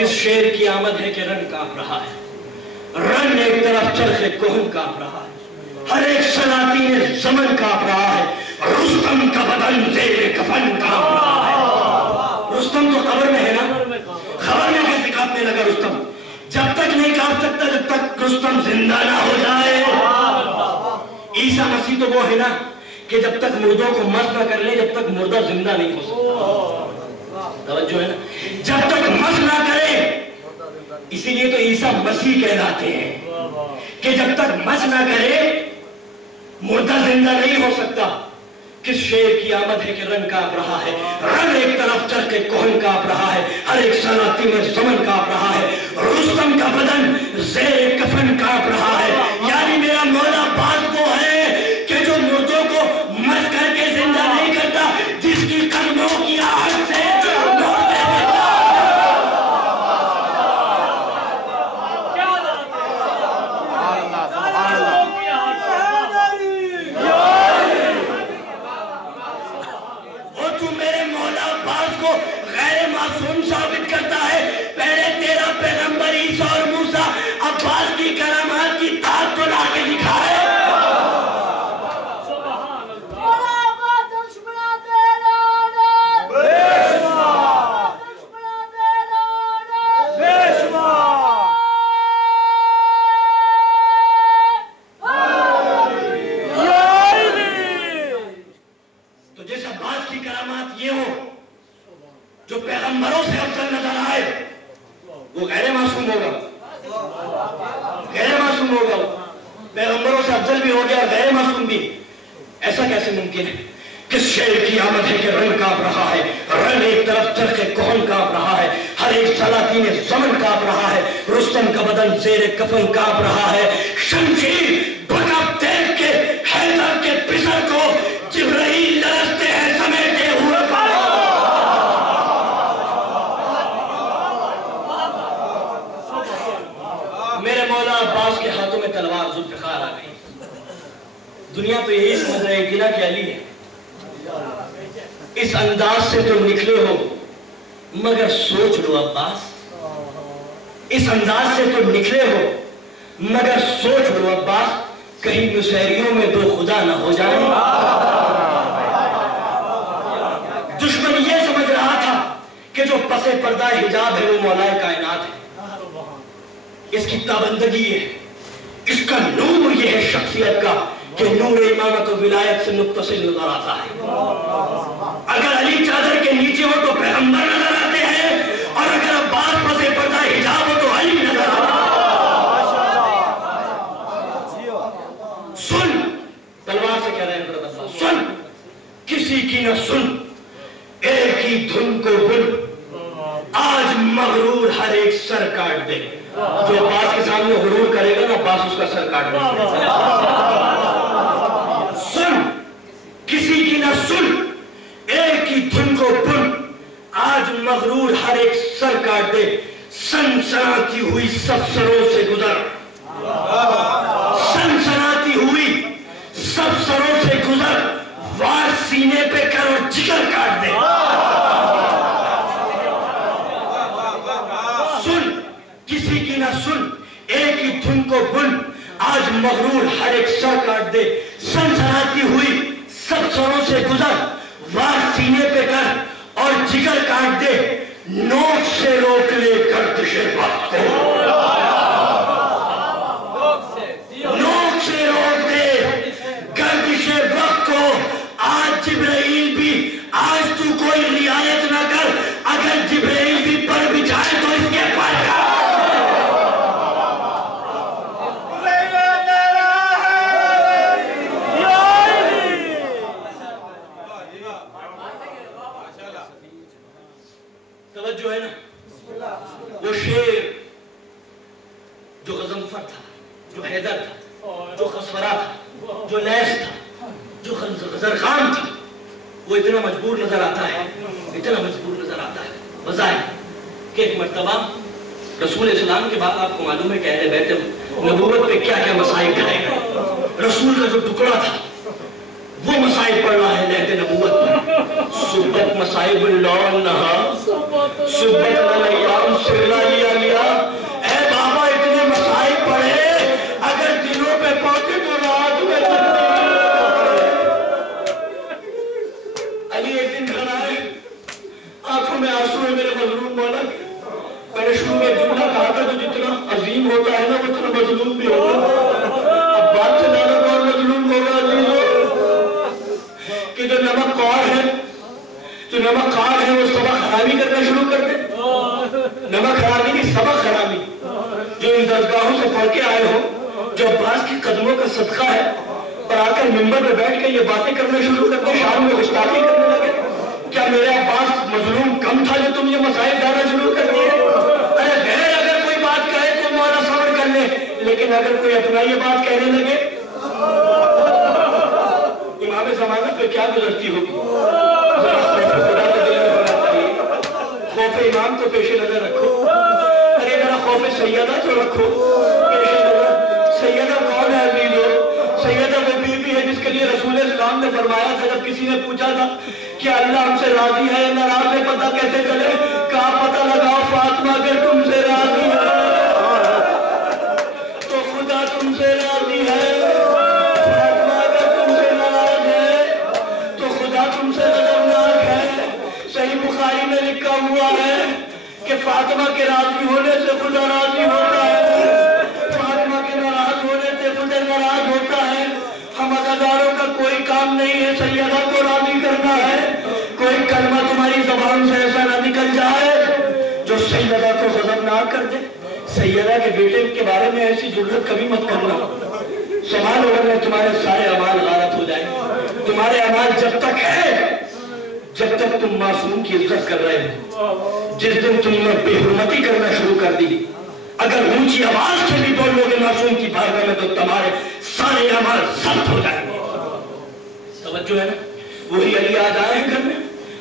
کس شیر کی آمد ہے کہ رنگ کانپ رہا ہے، رنگ ایک طرف چرخ کوہن کانپ رہا ہے، ہر ایک سلاطین زمن کانپ رہا ہے، رستم کا بدن زیر کفن کانپ رہا ہے۔ رستم تو قبر میں ہے نا، خبر میں کیسے کانپنے لگا رستم؟ جب تک نہیں کانپ سکتا جب تک رستم زندہ نہ ہو جائے۔ عیسیٰ مسیح تو وہ ہے نا کہ جب تک مردوں کو مس نہ کر لے جب تک مردہ زندہ نہیں ہو سکتا۔ توجہ ہے نا، جب تک مس نہ کرے، اسی لیے تو عیسیٰ مسیح کہلاتے ہیں کہ جب تک مس نہ کرے مردہ زندہ نہیں ہو سکتا۔ کس شیر کی آمد ہے کہ رنگ کانپ رہا ہے، رنگ ایک طرف چرخ کوہن کانپ رہا ہے، ہر ایک سلاطین زمن کانپ رہا ہے، رستم کا بدن زیر کفن کانپ رہا ہے۔ یعنی میرا مولا باز وہ ہے کہ جو مردوں کو مس کر کے زندہ نہیں کرتا، جس کی قدموں کی آہٹ سے ثابت کرتا ہے۔ پہلے تیرا پیغمبر عیسیٰ اور موسیٰ عباس کی کرامات کی تاب تو لا کے دکھائے۔ تو جیسے عباس کی کرامات یہ ہو جو پیغمبروں سے افضل نظر آئے، وہ غیر معصوم ہوگا، غیر معصوم ہوگا، پیغمبروں سے افضل بھی ہو گیا غیر معصوم بھی۔ ایسا کیسے ممکن ہے؟ کس شیر کی آمد ہے کہ رنگ کانپ رہا ہے، رنگ ایک طرف چرخ کوہن کانپ رہا ہے، ہر ایک سلاطین زمن کانپ رہا ہے، رستم کا بدن زیر کفن کانپ رہا ہے۔ شمشیر بکب دیکھ کے حیدر کے پسر کو جبرائیل لرزتے ہیں سمیٹے ہوئے عباس کے ہاتھوں میں تلوار ذوالفقار آ گئی۔ دنیا تو یہی سمجھ رہے گی نا کہ علی ہے۔ اس انداز سے تو نکلے ہو مگر سوچ لو عباس، اس انداز سے تو نکلے ہو مگر سوچ لو عباس، کہیں مسحریوں میں دو خدا نہ ہو جائے۔ دشمن یہ سمجھ رہا تھا کہ جو پس پردہ حجاب ہے وہ مولا کائنات ہے، اس کی تابندگی ہے، اس کا نور یہ ہے شخصیت کا کہ نور امامت و ولایت سے متصل نظر آتا ہے۔ اگر علی چادر کے نیچے ہو تو پیغمبر نظر آتے ہیں، اور اگر عباس پس پردہ حجاب ہو تو علی نظر آتا ہے۔ سن، تلوار سے کہہ رہے ہیں حضرت عباس، سن کسی کی نہ سن، ایک ہی دھن کو بن، آج مغرور ہر ایک سر کاٹ دے۔ جو عباس کے سامنے غرور کرے گا نا عباس اس کا سر کاٹ دے۔ سن کسی کی نہ سن، ایک ہی دھن کو بن، آج مغرور ہر ایک سر کاٹ دے۔ سنسناتی ہوئی سب سروں سے گزر، سنسناتی ہوئی سب سروں سے گزر، وار سینے پہ کر اور جگر کاٹ دے۔ کسی کی نہ سن، ایک ہی دھن کو بن، آج مغرور ہر ایک سر کاٹ دے۔ سنسناتی ہوئی سب سروں سے گزر، وار سینے پہ کر اور جگر کاٹ دے۔ نوک سے روک لے گردش وقت کو، نوک سے روک دے گردش وقت کو۔ آج جبرائیل بھی، آج تو کوئی رعایت نہ کر، اگر جبرائیل بھی پر بچھائے تو اس کے پر کر۔ توجہ ہے نا، وہ شیر جو غضنفر تھا، جو حیدر تھا، جو خسورہ تھا، جو لیث تھا، جو زرخان تھا، وہ اتنا مجبور نظر آتا ہے، اتنا مجبور نظر آتا ہے بظاہر کہ ایک مرتبہ رسول اسلام کے بعد آپ کو معلوم ہے کہ اہل بیت نبوت پہ کیا کیا مسائل ڈھائے گئے۔ رسول کا جو ٹکڑا تھا وہ مسائل پڑھ رہا ہے لہد نبوت پر۔ सुब्बत मसाइबुल्लाह नहा सुब्बत लयाम सिरला लिया लिया। ए बाबा इतने मसाइब पड़े, अगर दिनों पे पहुंचे तो रात में अली एक दिन खड़ा है, आंखों में आंसू है मेरे मजलूम मौला। मैंने शुरू में जुमला कहा था, जो जितना अजीम होता है ना वो उतना मजलूम भी होगा। अब बात से ज्यादा कौन मजलूम होगा अजीजों? कि जो नमक कौर है, जो नमक खार है, वो सबक खराबी करना शुरू कर दे। नमक खराबी की सबक खराबी, जो इन दरगाहों से पढ़ के आए हो, जो अब्बास के कदमों का सदका है, और आकर मिंबर पे बैठ के ये बातें करना शुरू कर दे, शाम में गुस्ताखी करने लगे। क्या मेरा अब्बास मजलूम कम था जो तुम ये मसाइल डालना शुरू कर दिए? अरे गैर अगर कोई बात कहे तो मौला सब्र कर ले, लेकिन अगर कोई अपना ये बात कहने लगे, इमाम ज़माना पे क्या गुजरती होगी? खौफ इमाम तो पेशे नजर रखो, अरे जरा खौफ सैयदा तो रखो पेशे नजर। सैयदा कौन है अजीजों? सैयदा वो बीवी है जिसके लिए रसूल इस्लाम ने फरमाया था, जब किसी ने पूछा था कि अल्लाह हमसे राजी है या नाराज है, पता कैसे चले? कहा पता लगाओ फातिमा, अगर तुमसे राजी है तो खुदा तुमसे राजी है, फातिमा अगर तुमसे नाराज है तो खुदा तुमसे गज़बनाक है। सही बुखारी में लिखा हुआ है कि फातिमा के राजी होने से खुदा राजी होता है, फातिमा के नाराज होने से खुदा नाराज होता है। हम अज़ादारों का कोई काम नहीं है सैयदा को राजी करना है। कोई कलमा तुम्हारी ज़बान से ऐसा ना निकल जाए जो सैयदा को गज़बनाक कर दे। सैयदा के बेटे के बारे में ऐसी जुर्रत कभी मत करना, संभालो वरना तुम्हारे सारे अमाल गारत हो जाएंगे। तुम्हारे अमाल जब तक है, जब तक तुम मासूम की इज्जत कर रहे हो, जिस दिन तुमने बेहुरमती करना शुरू कर दी, अगर ऊंची आवाज से भी बोलोगे मासूम की बारगाह में, तो तुम्हारे सारे अमाल सख्त हो जाएंगे। तवज्जो है ना? वही अली आज आए हैं घर में,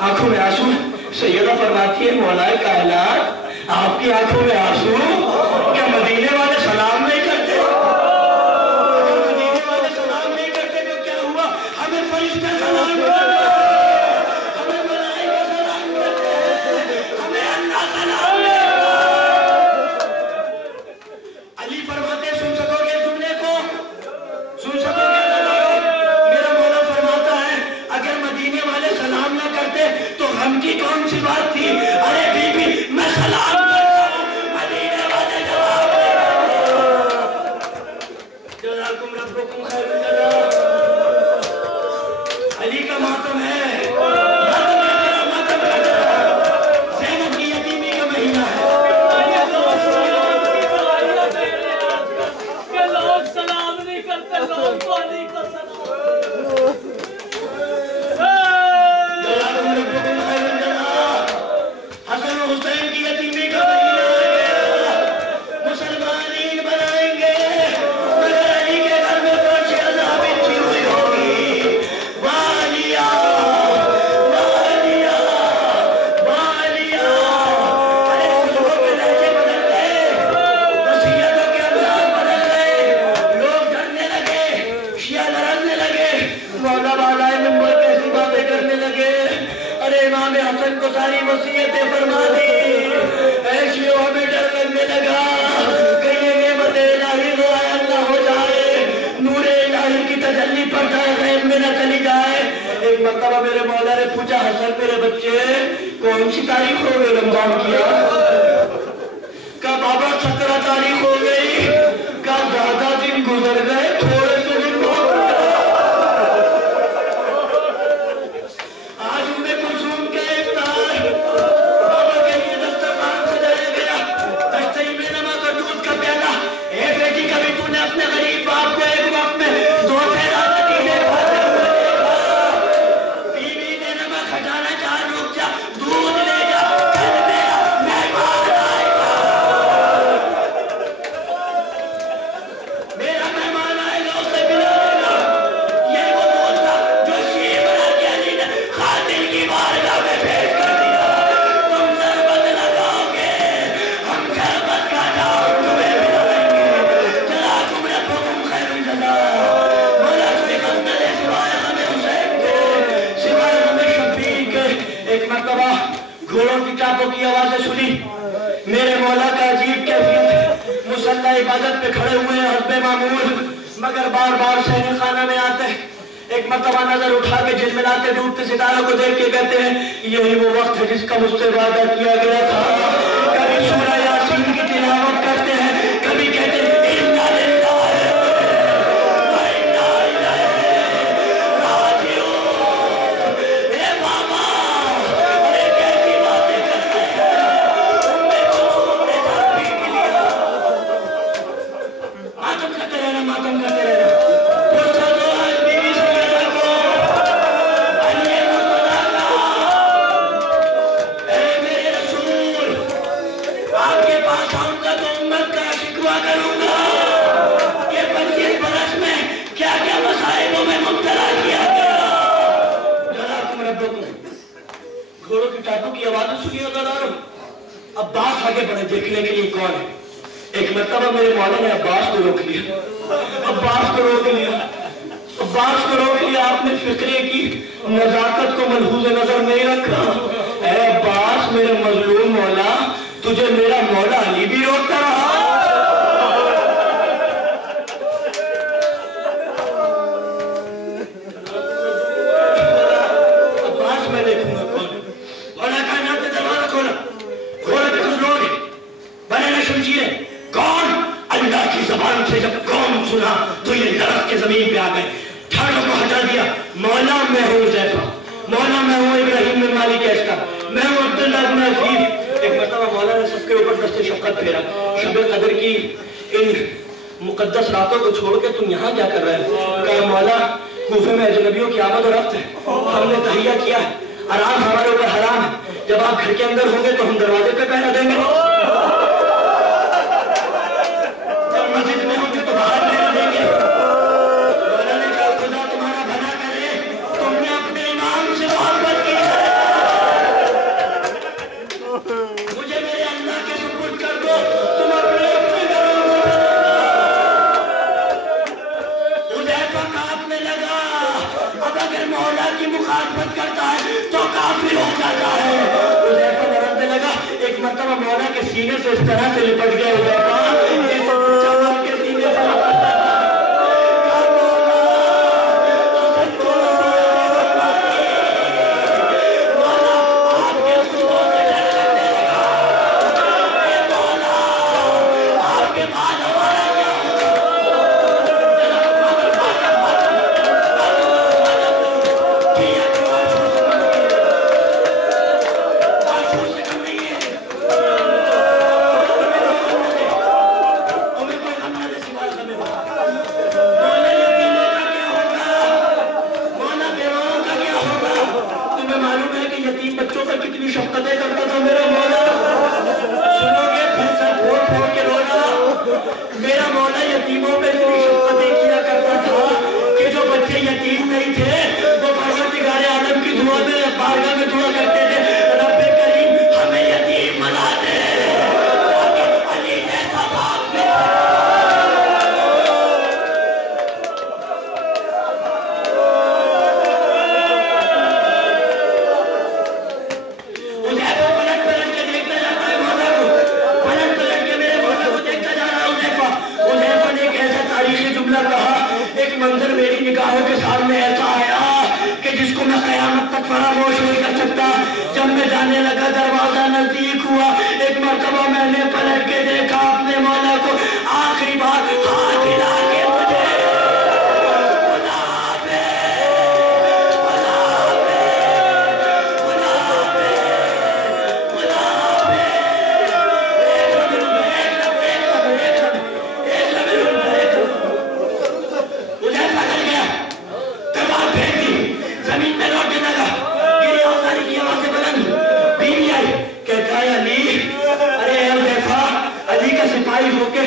आंखों में आंसू है। सैयदा फरमाती है मौलाए कायनात, आपकी आंखों में आंसू, क्या मदीने वाले सलाम नहीं करते? अगर मदीने वाले सलाम नहीं करते तो क्या हुआ? हमें फरिश्ते सलाम करते हैं, हमें मलाइका सलाम करते हैं, हमें अल्लाह सलाम करते हैं। अली फरमाते, सुन सकोगे इस जुमले को? सुन सकोगे? मेरा मौला फरमाता है, अगर मदीने वाले सलाम ना करते तो हम की कौन सी बात थी? अरे बीबी मैं सलाम करता हूं, मदीने वाले जवाब जज़ाकुम रब्बुकुम खैरल जज़ा। अली का मातम है, मातम का ज़ैनब की यतीमी का महीना है। लोग सलाम नहीं करते, लोग पानी का सलाम। हसन हुसैन की यतीमी का महीना आ गया, मुसलमान ईद बनाएंगे, मगर अली के घर में पर्चे अज़ाब बिछी हुई होगी। वालिया वालिया वालिया, अरे लोगों के लहजे बदल गए, नसीहतों के अंदाज बदल गए, लोग डरने लगे, शिया लड़ने लगे, मौला वाला मिंबर कैसी बातें करने लगे। अरे इमाम हसन को सारी वसीयतें फरमा दी, ऐशियों हमें डर लगने लगा, कहीं ये नेमत इलाही ज़ाया ना हो जाए, नूर इलाही की तजल्ली पड़ जाए, गैब में न चली जाए। एक मरतबा मेरे मौला ने पूछा, हसन मेरे बच्चे कौन सी तारीख हो गई रमजान किया? का बाबा 17 तारीख हो गई। का ज्यादा दिन गुजर गए, थोड़े से दिन अपने गरीब बाप को एक वक्त में 2 से ज्यादा चीजें खाते हुए देखा। बीवी ने नमक हटाना, चार रुक जा, दूध ले जा, कल मेरा मेहमान आएगा। आवाजें सुनी। मेरे मौला का अजीब कैफियत है, मुसल्ला इबादत पे खड़े हुए हैं हस्बे मामूल, मगर बार बार सहने खाना में आते हैं। एक मर्तबा नजर उठा के झिलमिलाते डूबते सितारों को देख के कहते हैं यही वो वक्त है जिसका मुझसे वादा किया गया था। कभी सूरह यासीन की तिलावत करते हैं, कभी कहते हैं इन्ना लिल्लाहि व इन्ना इलैहि राजिऊन। ए मामा, अरे कैसी बातें करते हैं, उम्मे कुलसूम ने तकबीर लिया। मातम करते रहना, मातम करते रहना। घोड़ों की टाटू की आवाज़ें सुनिए अदादारों। अब्बास आगे बढ़े देखने के लिए कौन है। एक मर्तबा मेरे मौला ने अब्बास को रोक लिया, अब्बास को रोक लिया, अब्बास को रोक लिया। आपने फिक्रे की नजाकत को मलहूज़ नजर नहीं रखा। ऐ अब्बास, मेरे मजलूम मौला, तुझे मेरा मौला अली भी रोकता रहा। अब्बास मैं देखूंगा कौन है। मौला का नाम पे दरवाजा खोला, घोड़े पे कुछ लोग हैं, बने न शमशीरें। कौन? अल्लाह की जबान से जब कौन सुना तो ये लड़क के जमीन पे आ गए, ठाठों को हटा दिया। मौला मैं हूँ ज़ैफ़ा, मौला मैं हूँ इब्राहिम बिन मालिक ऐशका, मैं हूँ अब्दुल्ला बिन अज़ीज़। एक मर्तबा मौला ने सबके ऊपर दस्ते शफ़क़त फेरा। शब क़द्र की इन मुक़द्दस रातों को छोड़ के तुम यहाँ क्या कर रहे हो? कहा मौला, कूफे में अजनबियों की आमद और रफ्त है, हमने तहिया किया है, आराम हमारे ऊपर हराम है। जब आप घर के अंदर होंगे तो हम दरवाजे पे पहरा देंगे, जब मस्जिद में होंगे तो बाहर पहरा देंगे। मौला ने कहा खुदा तुम्हारा भला करे, तुमने अपने इमाम से मोहब्बत की है, मुझे मेरे अल्लाह के सुपुर्द कर दो, तुम अपने घरों में। हुज़ैफ़ा कांपने लगा। अब अगर मौला की मुखालफत करता है तो काफिर हो जाता है। हुज़ैफ़ा लड़ने लगा। एक मर्तबा मौला के सीने से इस तरह से लिपट गया हुज़ैफ़ा, जैसे चमड़ा के सीने से फरामोश नहीं कर सकता। जब मैं जाने लगा दरवाजा नजदीक हुआ, एक मर्तबा मैंने पलट के देखा अपने मौला को आखिरी बार हाथ हिला के मुझे सिपाही होके